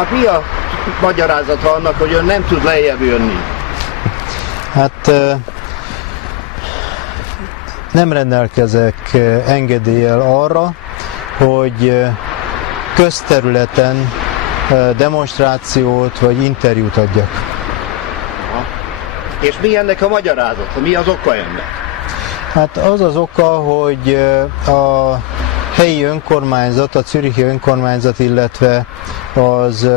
Hát mi a magyarázata annak, hogy ön nem tud lejjebb jönni? Hát nem rendelkezek engedéllyel arra, hogy közterületen demonstrációt vagy interjút adjak. Aha. És mi ennek a magyarázata? Mi az oka ennek? Hát az az oka, hogy a helyi önkormányzat, a zürichi önkormányzat, illetve az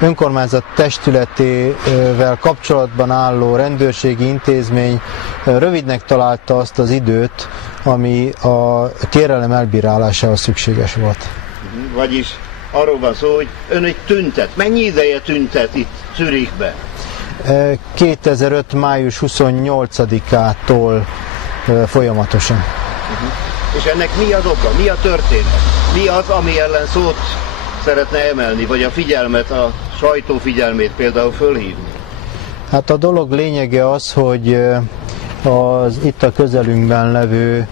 önkormányzat testületével kapcsolatban álló rendőrségi intézmény rövidnek találta azt az időt, ami a kérelem elbírálásához szükséges volt. Vagyis arról van szó, hogy ön egy tüntet. Mennyi ideje tüntet itt Zürichben? 2005. május 28-ától folyamatosan. És ennek mi az oka? Mi a történet? Mi az, ami ellen szót szeretne emelni, vagy a figyelmet, a sajtó figyelmét például fölhívni? Hát a dolog lényege az, hogy az itt a közelünkben levő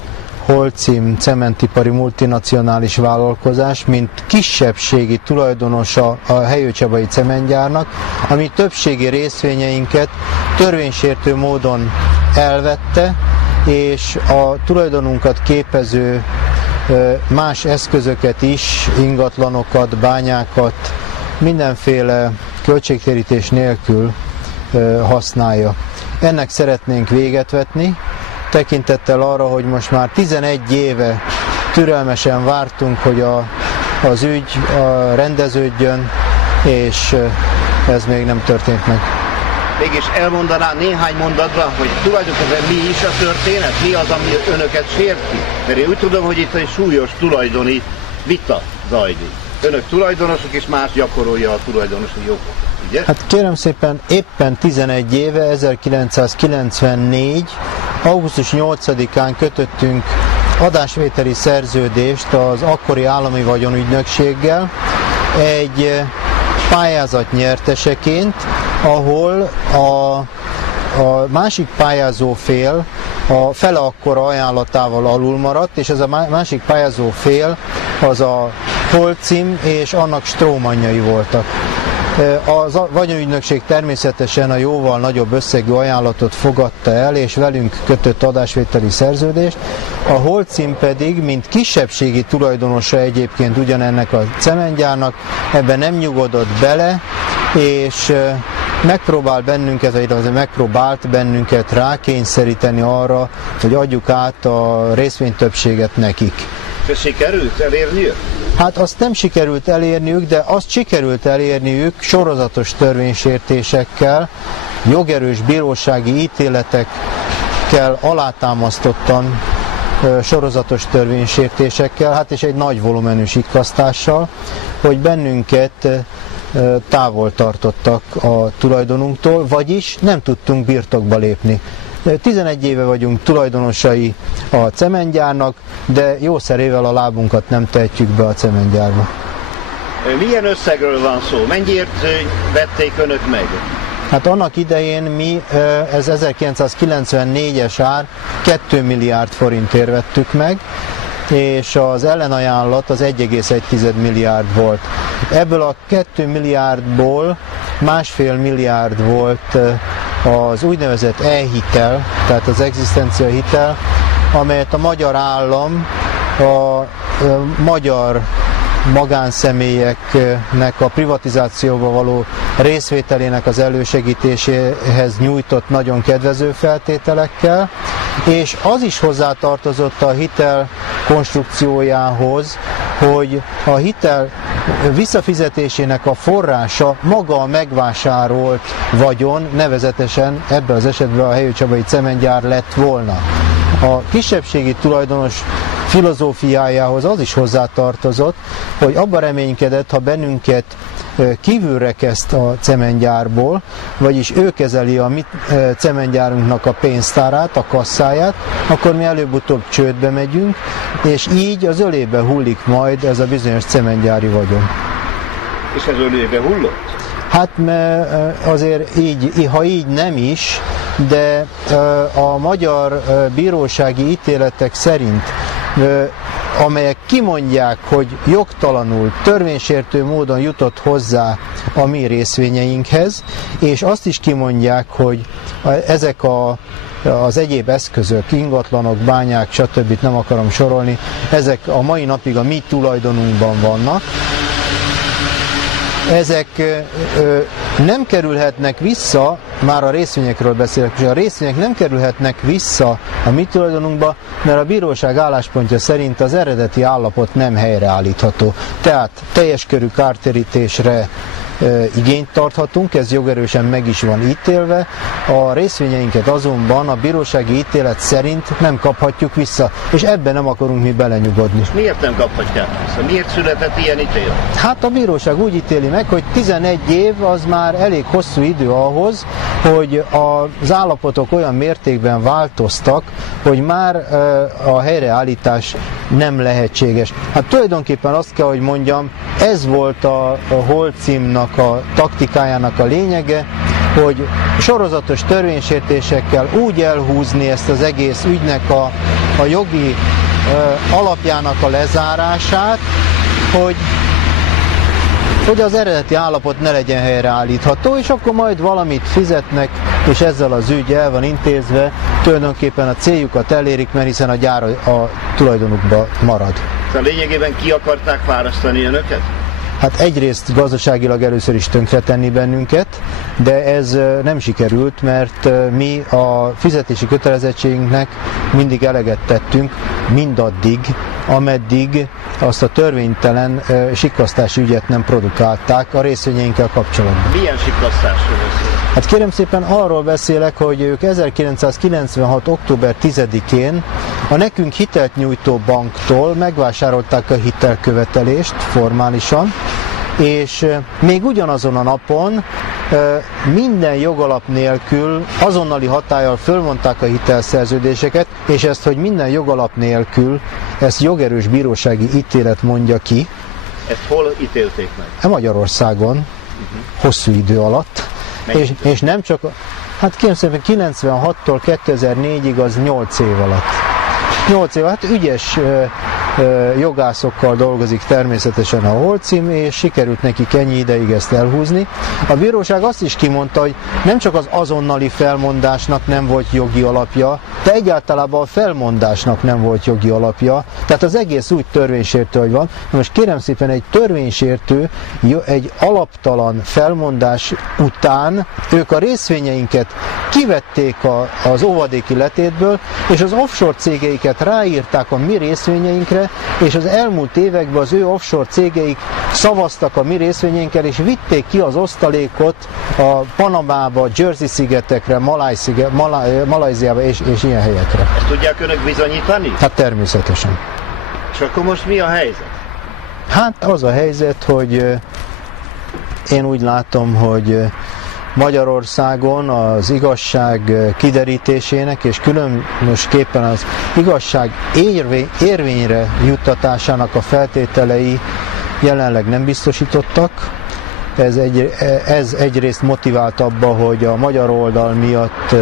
Holcim cementipari multinacionális vállalkozás, mint kisebbségi tulajdonosa a Helyőcsabai cementgyárnak, ami többségi részvényeinket törvénysértő módon elvette, és a tulajdonunkat képező más eszközöket is, ingatlanokat, bányákat mindenféle költségtérítés nélkül használja. Ennek szeretnénk véget vetni, tekintettel arra, hogy most már 11 éve türelmesen vártunk, hogy az ügy rendeződjön, és ez még nem történt meg. Mégis elmondaná néhány mondatban, hogy tulajdonképpen mi is a történet, mi az, ami önöket sérti? Mert én úgy tudom, hogy itt egy súlyos tulajdoni vita zajlik. Önök tulajdonosok, és más gyakorolja a tulajdonosi jogot, ugye? Hát kérem szépen, éppen 11 éve, 1994. augusztus 8-án kötöttünk adásvételi szerződést az akkori állami vagyonügynökséggel egy pályázat nyerteseként, ahol a másik pályázó fél a fele akkora ajánlatával alul maradt, és ez a másik pályázó fél az a Holcim és annak strómanjai voltak. A vagyonügynökség természetesen a jóval nagyobb összegű ajánlatot fogadta el, és velünk kötött adásvételi szerződést. A Holcim pedig, mint kisebbségi tulajdonosa egyébként ugyanennek a cementgyárnak, ebben nem nyugodott bele, és megpróbált bennünket rákényszeríteni arra, hogy adjuk át a részvénytöbbséget nekik. És sikerült elérniük? Hát azt nem sikerült elérniük, de azt sikerült elérniük sorozatos törvénysértésekkel, jogerős bírósági ítéletekkel alátámasztottan sorozatos törvénysértésekkel, hát és egy nagy volumenű sikkasztással, hogy bennünket távol tartottak a tulajdonunktól, vagyis nem tudtunk birtokba lépni. 11 éve vagyunk tulajdonosai a cementgyárnak, de jószerével a lábunkat nem tehetjük be a cementgyárba. Milyen összegről van szó? Mennyiért vették önök meg? Hát annak idején mi, ez 1994-es ár, 2 milliárd forintért vettük meg, és az ellenajánlat az 1,1 milliárd volt. Ebből a 2 milliárdból 1,5 milliárd volt az úgynevezett e-hitel, tehát az egzisztencia hitel, amelyet a magyar állam a magyar magánszemélyeknek a privatizációba való részvételének az elősegítéséhez nyújtott nagyon kedvező feltételekkel, és az is hozzátartozott a hitel konstrukciójához, hogy a hitel visszafizetésének a forrása maga a megvásárolt vagyon, nevezetesen ebben az esetben a Helyőcsabai cementgyár lett volna. A kisebbségi tulajdonos filozófiájához az is hozzátartozott, hogy abban reménykedett, ha bennünket kívülre kezd a cementgyárból, vagyis ő kezeli a mi cementgyárunknak a pénztárát, a kasszáját, akkor mi előbb-utóbb csődbe megyünk, és így az ölébe hullik majd ez a bizonyos cementgyári vagyon. És ez ölébe hullott? Hát azért így, ha így nem is, de a magyar bírósági ítéletek szerint amelyek kimondják, hogy jogtalanul, törvénysértő módon jutott hozzá a mi részvényeinkhez, és azt is kimondják, hogy ezek az egyéb eszközök, ingatlanok, bányák, stb. Nem akarom sorolni, ezek a mai napig a mi tulajdonunkban vannak. Ezek nem kerülhetnek vissza, már a részvényekről beszélek, és a részvények nem kerülhetnek vissza a mi tulajdonunkba, mert a bíróság álláspontja szerint az eredeti állapot nem helyreállítható. Tehát teljes körű kártérítésre igényt tarthatunk, ez jogerősen meg is van ítélve, a részvényeinket azonban a bírósági ítélet szerint nem kaphatjuk vissza, és ebben nem akarunk mi belenyugodni. És miért nem kaphatják vissza? Miért született ilyen ítélet? Hát a bíróság úgy ítéli meg, hogy 11 év az már elég hosszú idő ahhoz, hogy az állapotok olyan mértékben változtak, hogy már a helyreállítás nem lehetséges. Hát tulajdonképpen azt kell, hogy mondjam, ez volt a Holcimnak a taktikájának a lényege, hogy sorozatos törvénysértésekkel úgy elhúzni ezt az egész ügynek a jogi alapjának a lezárását, hogy az eredeti állapot ne legyen helyreállítható, és akkor majd valamit fizetnek, és ezzel az ügy el van intézve, tulajdonképpen a céljukat elérik, mert hiszen a gyár a tulajdonukba marad. Szóval lényegében ki akarták fárasztani önöket? Hát egyrészt gazdaságilag először is tönkretenni bennünket, de ez nem sikerült, mert mi a fizetési kötelezettségünknek mindig eleget tettünk, mindaddig, ameddig azt a törvénytelen sikkasztási ügyet nem produkálták a részvényeinkkel kapcsolatban. Milyen sikkasztásról beszél? Hát kérem szépen arról beszélek, hogy ők 1996. október 10-én a nekünk hitelt nyújtó banktól megvásárolták a hitelkövetelést formálisan, és még ugyanazon a napon minden jogalap nélkül azonnali hatállyal fölmondták a hitelszerződéseket, és ezt, hogy minden jogalap nélkül, ezt jogerős bírósági ítélet mondja ki. Ezt hol ítélték meg? Magyarországon, hosszú idő alatt, és nem csak, hát kérem szépen 96-tól 2004-ig az 8 év alatt. 8 év, hát ügyes jogászokkal dolgozik természetesen a Holcim, és sikerült nekik ennyi ideig ezt elhúzni. A bíróság azt is kimondta, hogy nem csak az azonnali felmondásnak nem volt jogi alapja, de egyáltalában a felmondásnak nem volt jogi alapja, tehát az egész úgy törvénysértő, hogy van. Most kérem szépen, egy törvénysértő, egy alaptalan felmondás után ők a részvényeinket kivették az óvadéki letétből, és az offshore cégeiket ráírták a mi részvényeinkre, és az elmúlt években az ő offshore cégeik szavaztak a mi részvényeinkkel, és vitték ki az osztalékot a Panamába, Jersey-szigetekre, Malajziába és ilyen helyekre. Ezt tudják önök bizonyítani? Hát természetesen. És akkor most mi a helyzet? Hát az a helyzet, hogy én úgy látom, hogy Magyarországon az igazság kiderítésének és különösképpen az igazság érvényre juttatásának a feltételei jelenleg nem biztosítottak. Ez egyrészt motivált abba, hogy a magyar oldal miatt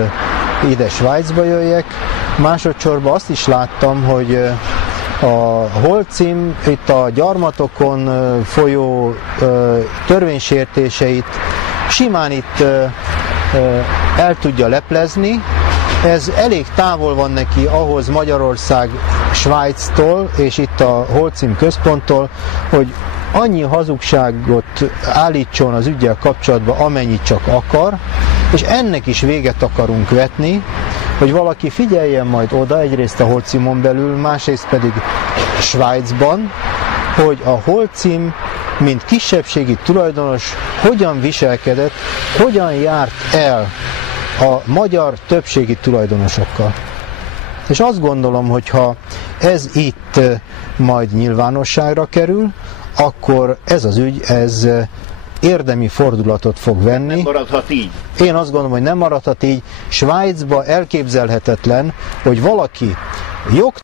ide Svájcba jöjjek. Másodszorban azt is láttam, hogy a Holcim itt a gyarmatokon folyó törvénysértéseit simán itt el tudja leplezni. Ez elég távol van neki ahhoz Magyarország Svájctól és itt a Holcim központtól, hogy annyi hazugságot állítson az üggyel kapcsolatban, amennyit csak akar, és ennek is véget akarunk vetni, hogy valaki figyeljen majd oda, egyrészt a Holcimon belül, másrészt pedig Svájcban, hogy a Holcim, mint kisebbségi tulajdonos, hogyan viselkedett, hogyan járt el a magyar többségi tulajdonosokkal. És azt gondolom, hogy ha ez itt majd nyilvánosságra kerül, akkor ez az ügy, ez érdemi fordulatot fog venni. Nem maradhat így. Én azt gondolom, hogy nem maradhat így. Svájcba elképzelhetetlen, hogy valaki